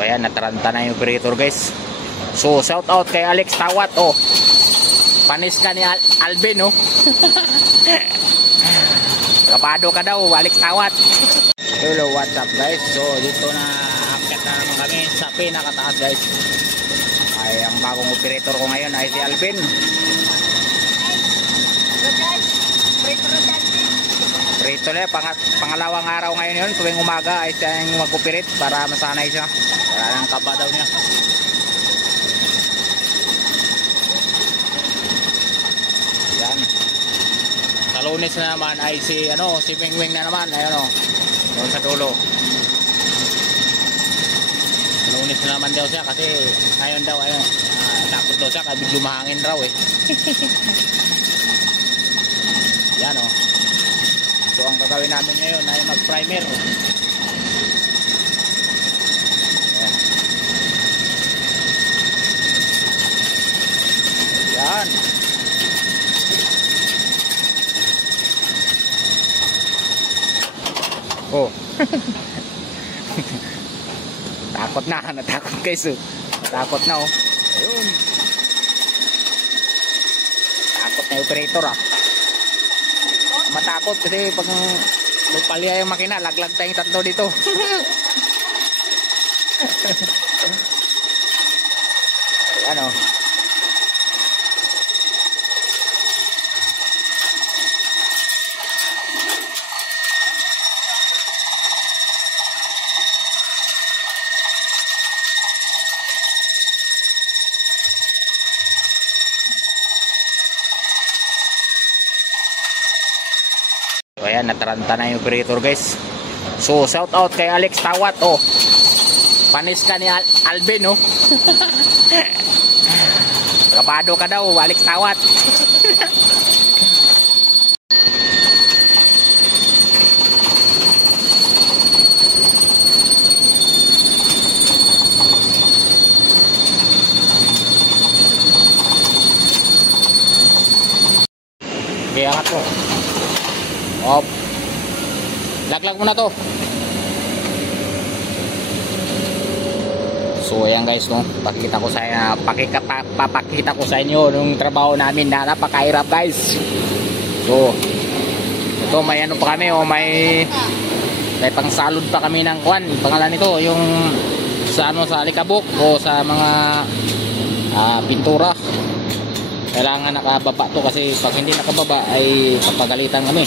So ayan, nataranta na yung operator guys. So shout out kay Alex Tawat. Oh, panis ka ni Alvin oh. Kapado ka daw Alex Tawat. Hello, what's up guys? So dito na akit na naman kami sa pinakataas guys. Ay ang bagong operator ko ngayon ay si Alvin. Prito na, pangalawang araw ngayon yun. Tuwing umaga ay siya yung mag-operate para masanay siya. Wala nang kaba daw niya. Yan. Sa Lunes na naman ay si Wingwing na naman. Ayun o. Doon sa dulo. Sa Lunes na naman daw siya kasi ngayon daw ayun. Takot daw siya kasi biglo mahangin raw eh. Yan o. So ang gagawin namin ngayon ay mag-primer. Ayan. Yan. Oh. Takot na, natakot guys. Takot na oh. Ayun. Takot na yung operator ah. Matakot kasi pag lupalya yung makina, laglag tayong tatlo dito. Ano? So ayan, nataranta na yung operator guys. So shout out kay Alex Tawat. Oh, panis ka ni Alvin oh. Kapado ka daw Alex Tawat. Okay, angat mo. Op. Laglag muna to. So ayan guys no, papakita ko sa inyo yung trabaho namin na napakahirap guys. So ito may ano pa kami oh, may pangsalod pa kami ng kwan. Pangalan nito yung sa sa alikabok o sa mga pintura. Kailangan nakababa to kasi pag hindi nakababa ay papagalitan kami.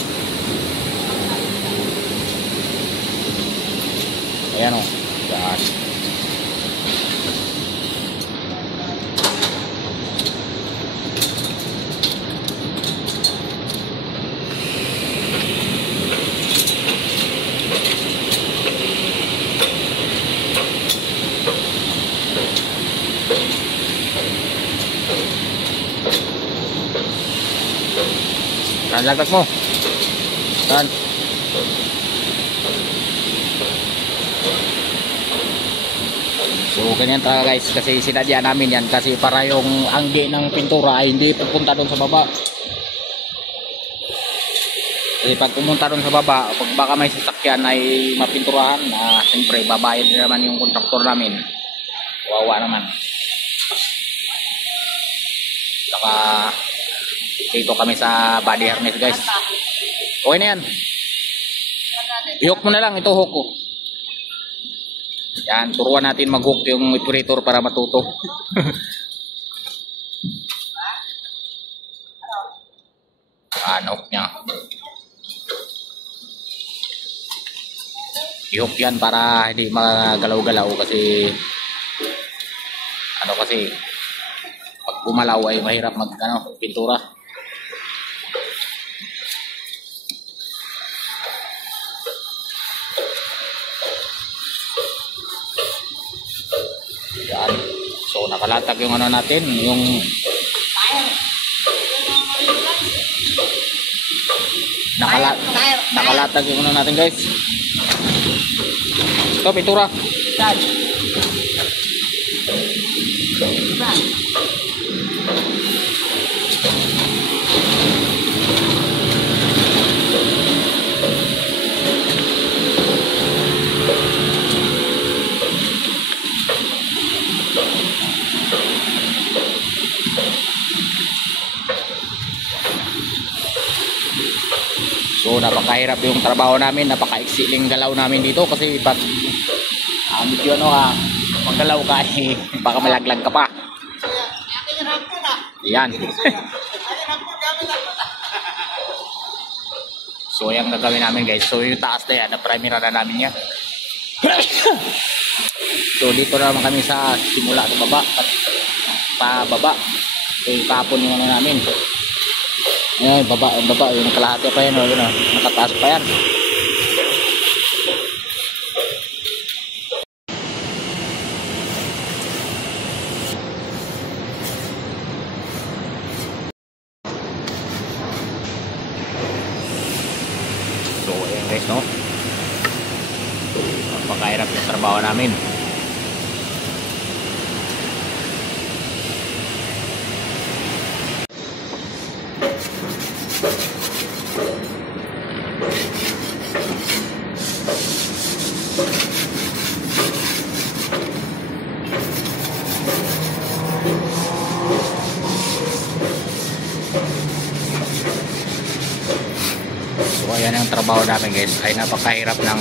Ayan o. Yan. Laglag mo. Yan. So ganyan talaga guys, kasi sinadya namin yan kasi para yung anggi ng pintura ay hindi pupunta doon sa baba. Kasi pag pumunta doon sa baba, pag baka may sasakyan ay mapinturahan, siyempre babayad din naman yung kontraktor namin. Wawa naman. Saka dito kami sa body harness guys. Okay na yan. I-hook mo na lang, ito hook ko. Yan, turuan natin mag-hook yung operator para matuto. Hook niya. I-hook yan para hindi magalaw-galaw kasi kasi pag gumalaw ay mahirap pintura. Yan. So nakalatag yung natin, yung nakalatag yung natin guys. Ito pintura. napakahirap yung trabaho namin, napakaiksiling galaw namin dito kasi pag medyo maggalaw ka baka malaglag ka pa. Yan. So yan gagawin namin guys. So yung taas na yan, na-primera na namin yan. So dito na naman kami sa simula sa baba at pababa. So yung kapon yung namin. Ayan, baba, yung kalahati pa yan, nakataas pa yan. So ayan guys, no, napakahirap yung trabaho namin. So ayan ang trabaho namin guys, ay napakahirap ng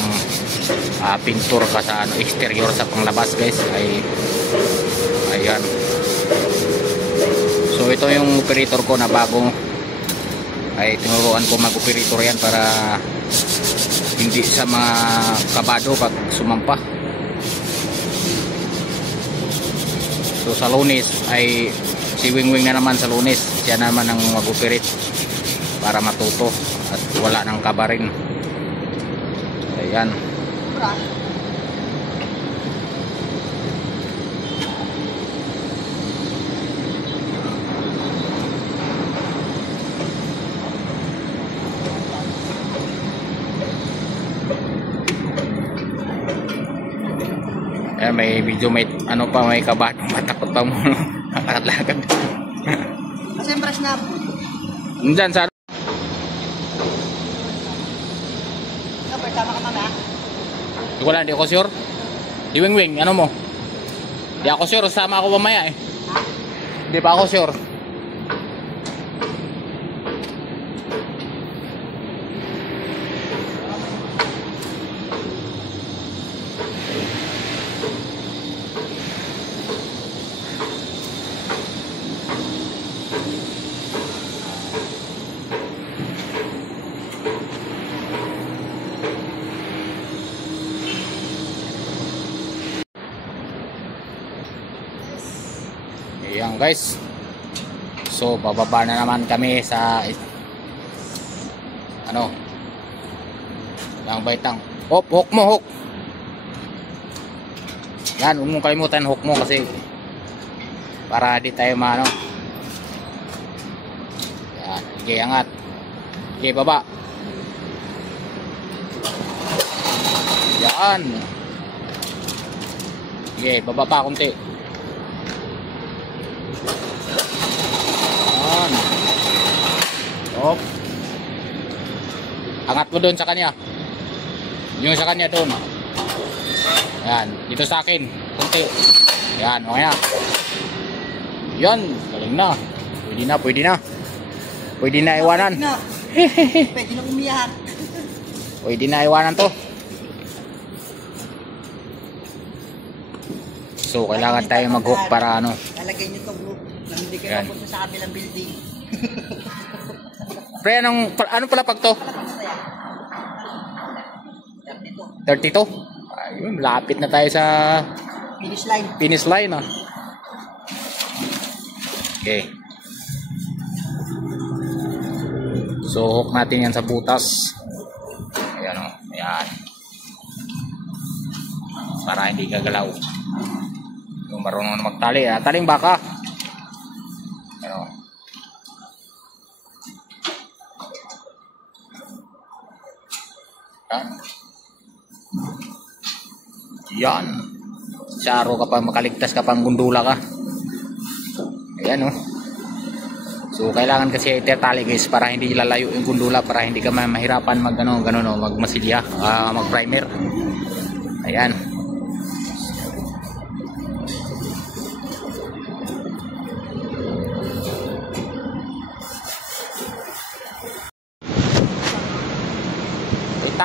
pintura ka sa exterior sa panglabas guys, ay ayan. So ito yung operator ko na bago, ay tinuruan ko mag-operator yan para hindi sa mga kabado pag sumampa. So sa Lunes ay si Wingwing na naman, sa Lunes siya naman ang mag-operate para matuto at wala ng kaba rin. Ayan. Ayan, may video, may ano pa, may kaba, matakot pa mo. Nakakadlagad. Siyempre snap. Nandyan sa Tama ka mama. wala, di ako sure. Di Wingwing, ano mo? Di ako sure, sama ako mamaya eh. Di pa ako sure. Ayan guys, so bababa na naman kami sa ano lang baitang hook mo, hook yan, huwag mong kalimutan hook mo kasi para di tayo maano. Yan, sige, angat, sige, baba yan, sige, baba pa kunti. Oh. Angat mo doon sa kanya. Yung sa kanya doon. Yan, dito sa akin. Kunti. Yan, okay na. Yan, galing na. Pwede na, pwede na. Pwede na iwanan. Pwede na umiyak. Pwede na iwanan to. So, kailangan tayo mag-hook para ano. Lalagay nyo itong hook. Hindi kayo mapunta sa kabilang building. Pre, ano pala pag to? 32? Ayun, lapit na tayo sa Finish line. finish line ah. Okay. So, hook natin yan sa butas. Ayan o. Ayan. Para hindi gagalaw. Yung marunong na magtali. Taling baka. Ayan o. Yan. Saro ka pa, makaligtas ka pang gundula ka. Ayan o. So kailangan kasi itetali guys para hindi lalayo yung gundula, para hindi ka mahirapan mag magmasilya, mag primer. Ayan.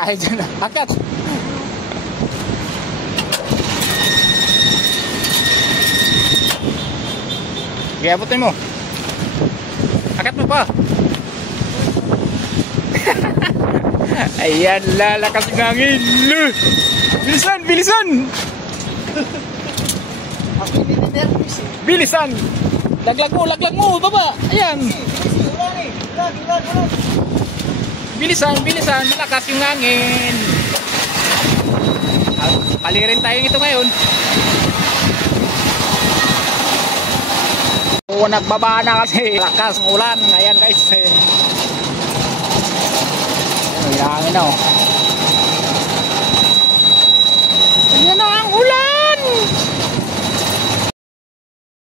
tayo dyan. Akat. Sige, abutin mo. Akat mo pa. Ayan, lalakas ng hangin. Bilisan, bilisan. Bilisan. Laglag mo, baba. Ayan. Bilisan, bilisan. Malakas yung hangin. Palirin tayo ito ngayon. Oo, nagbaba na kasi. Lakas ng ulan. Ayan guys. Ayan na, oh. Ayan na ang ulan.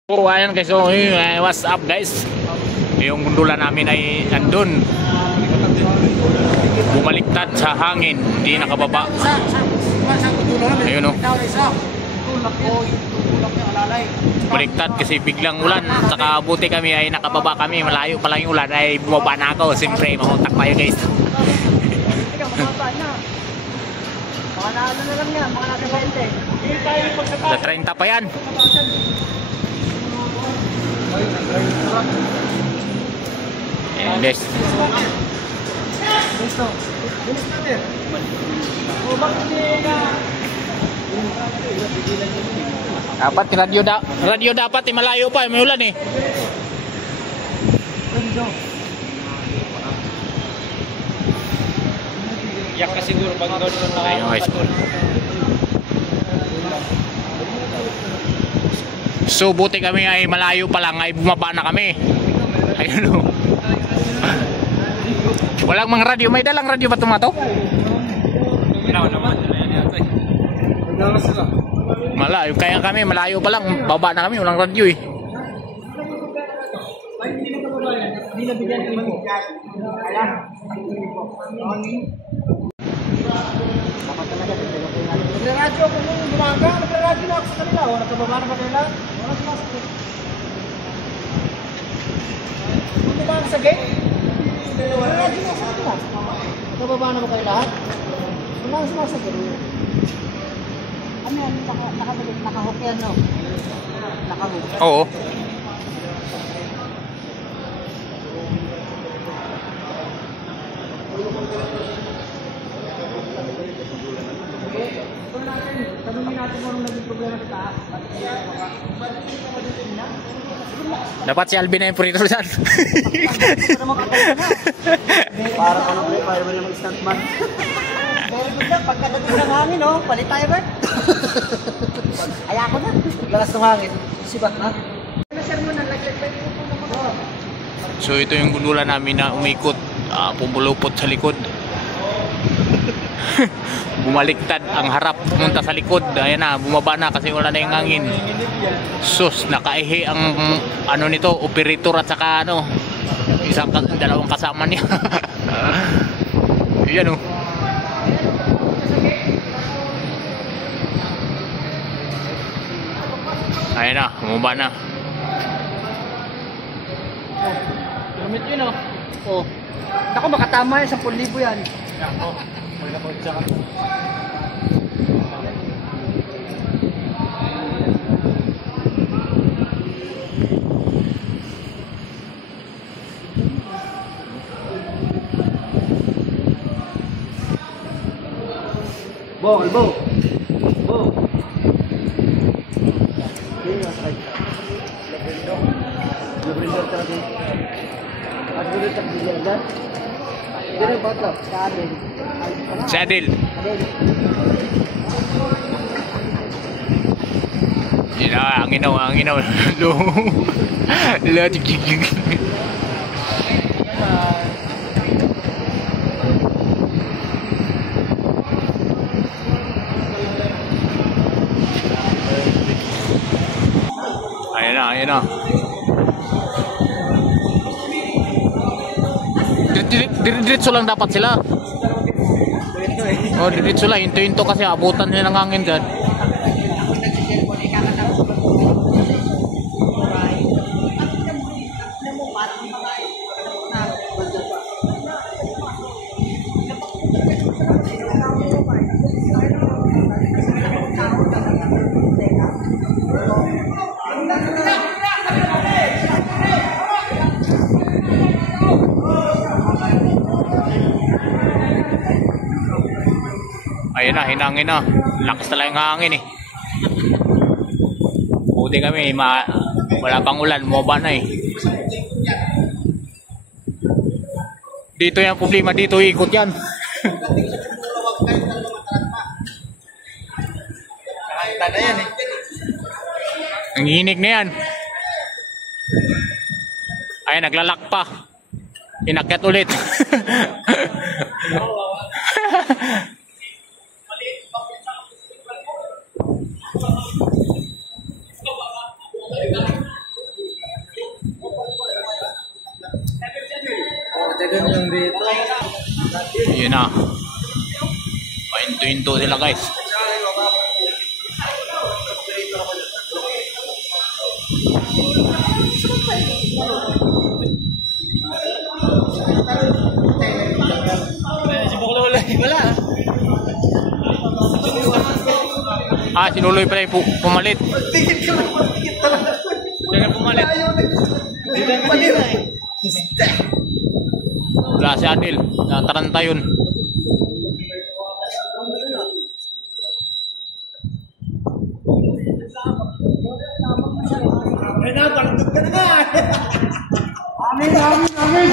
So ayan guys, so what's up guys, yung gundula namin ay nandun, bumaliktad sa hangin, hindi nakababa. Ayun, oh. Bumaliktad kasi biglang ulan, saka buti kami ay nakababa kami, malayo pa lang yung ulan ay bumaba na ako, siyempre mahutak tayo guys. Mga na ano na lang yan, mga nasa 20. Sa 30 pa yan. Ayan guys. Dapat radio dapat malayo pa, may ulan eh. Yak ka siguro pag doon na Ayun guys. So buti kami ay malayo pa lang ay bumaba na kami. Ayun, oh. Walang mga radyo, may dalang radyo ba tumato? Malayo, kaya kami malayo pa lang, baba na kami, walang radyo eh. Nagre-radyo ako nung gumaga, nagre-radyo na ako sa kanila. O, nagkababa na ba kanila? Wala sumasagot. Kung ba sa gate? Nagre-radyo na ako sa kanila. Nagkababa na ba kayo lahat? Wala sumasagot. Ano yan? Nakahook yan, no? Nakahook. Oo. Tanungin natin kung naging problema sa taas. Dapat si Alvin na yung purito dyan. Para ka naman, para mo naman instant man. Very good na, pagkadating ng hangin, no? Palit tayo ba? Kaya ako na. Lakas ng hangin. Sibat na. Sir mo na, laglag pa yung pupunta. So ito yung gundula namin na umikot, pumulupot sa likod. Bumaliktad ang harap, pumunta sa likod. Ayan na, bumaba na kasi wala na yung hangin. Sus, nakaihi ang ano nito, operator at saka ano, dalawang kasama niya. Ayan, oh. Ayan na, bumaba na. Gamit yun, oh. Oh. Naku, makatama yan, 10,000 yan. Ako, may nakotsa ka. Bo, albo. Bo. Labrindo talaga. At gulo sa bigyan. Dito ba ito? Sa atin. Si Adel. Yun na, ang inaw. Ayan na. Diretso lang dapat sila. Oh, diretso lang. Hinto-hinto kasi abutan nila ng hangin dyan. hinangin na. Lakas talaga yung hangin eh. Buti kami, wala pang ulan, moba na eh. Dito yung problema, dito ikot yan. Nakakita na yan eh. Ang hinig na yan. Ay, naglalak pa. Inakyat ulit. Yun na. Painto-into sila guys. Wala. Ah, si Luloy pala yung pumalit. Tingin ka lang, tingin talaga. Siya na pumalit. Hindi na kanina eh. Wala si Adil. Nataranta yun. Ay na, palatot ka na nga. Amin, amin, amin.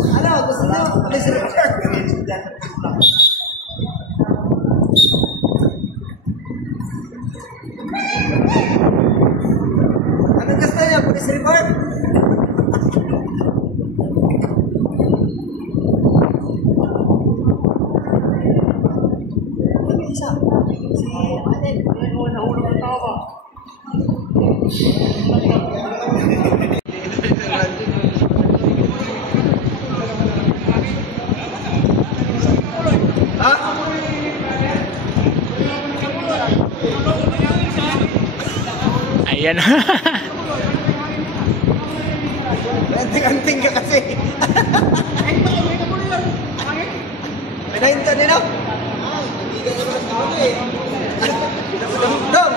Ano, gusto nyo? Police report. Anong gusto nyo? Police report? Isa. Si Adel. Nahulog ang tao ba? Ayan. Anting-anting ka kasi. Pinahinta nila. Dong!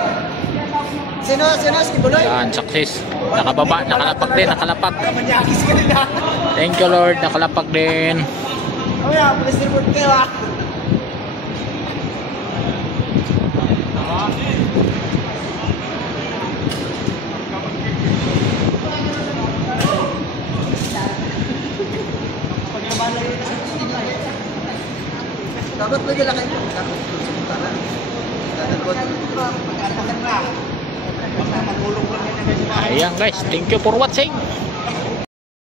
Sino si Buloy? Yan, success. Nakababa, nakalapag din, nakalapag. Manyakis ka nila. Thank you Lord, nakalapag din. Oh yeah, police report kayo ah. Dapat lagi lang kayo. Ayan guys, thank you for watching.